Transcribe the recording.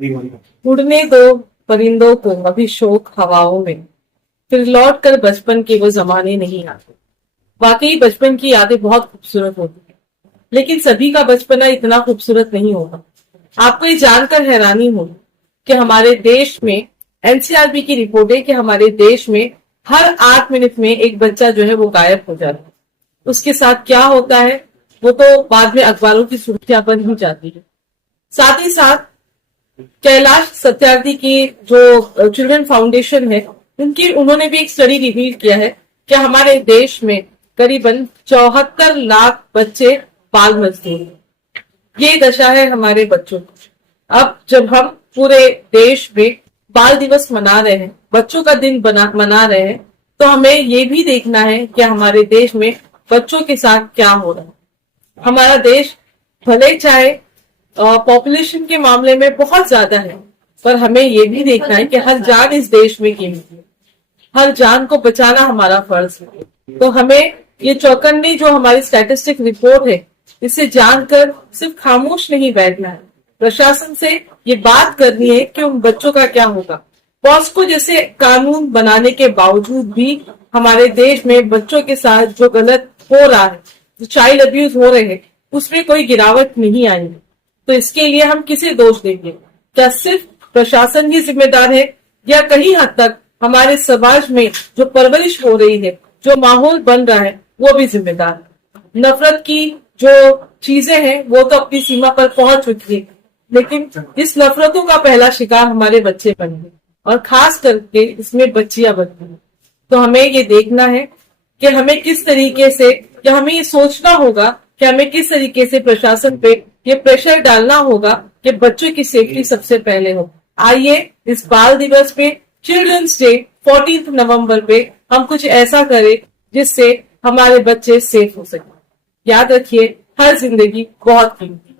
उड़ने दो परिंदों को अभी शौक हवाओं में, फिर लौट कर बचपन के वो जमाने नहीं आते। वाकई बचपन की यादें बहुत खूबसूरत होती है, लेकिन सभी का बचपना इतना खूबसूरत नहीं होगा। आपको ये जानकर हैरानी होगी कि हमारे देश में एनसीआरबी की रिपोर्ट है कि हमारे देश में हर 8 मिनट में एक बच्चा जो है वो गायब हो जाता है। उसके साथ क्या होता है वो तो बाद में अखबारों की सुर्खियां बन ही जाती है। साथ ही साथ कैलाश सत्यार्थी की जो चिल्ड्रन फाउंडेशन है, उन्होंने भी एक स्टडी रिवील किया है कि हमारे देश में करीबन 74 लाख बच्चे बाल मजदूर हैं। ये दशा है हमारे बच्चों की। अब जब हम पूरे देश में बाल दिवस मना रहे हैं, बच्चों का दिन मना रहे हैं, तो हमें ये भी देखना है कि हमारे देश में बच्चों के साथ क्या हो रहा है। हमारा देश भले चाहे पॉपुलेशन के मामले में बहुत ज्यादा है, पर हमें ये भी देखना है कि हर जान इस देश में कीमती है। हर जान को बचाना हमारा फर्ज है। तो हमें ये चौकन्नी जो हमारी स्टैटिस्टिक रिपोर्ट है, इसे जानकर सिर्फ खामोश नहीं बैठना है। प्रशासन से ये बात करनी है कि उन बच्चों का क्या होगा। पॉस्को जैसे कानून बनाने के बावजूद भी हमारे देश में बच्चों के साथ जो गलत हो रहा है, जो चाइल्ड अब्यूज हो रहे हैं, उसमें कोई गिरावट नहीं आई है। तो इसके लिए हम किसे दोष देंगे? क्या सिर्फ प्रशासन ही जिम्मेदार है, या कहीं हद तक हमारे समाज में जो परवरिश हो रही है, जो माहौल बन रहा है, वो भी जिम्मेदार है? नफरत की जो चीजें हैं वो तो अपनी सीमा पर पहुंच चुकी है, लेकिन इस नफरतों का पहला शिकार हमारे बच्चे बन गए, और खास करके इसमें बच्चियां बन गई। तो हमें ये देखना है कि हमें किस तरीके से, या हमें ये सोचना होगा कि हमें किस तरीके से प्रशासन पे ये प्रेशर डालना होगा कि बच्चों की सेफ्टी सबसे पहले हो। आइए इस बाल दिवस पे, चिल्ड्रंस डे 14 नवंबर पे, हम कुछ ऐसा करें जिससे हमारे बच्चे सेफ हो सके। याद रखिए, हर जिंदगी बहुत कीमती है।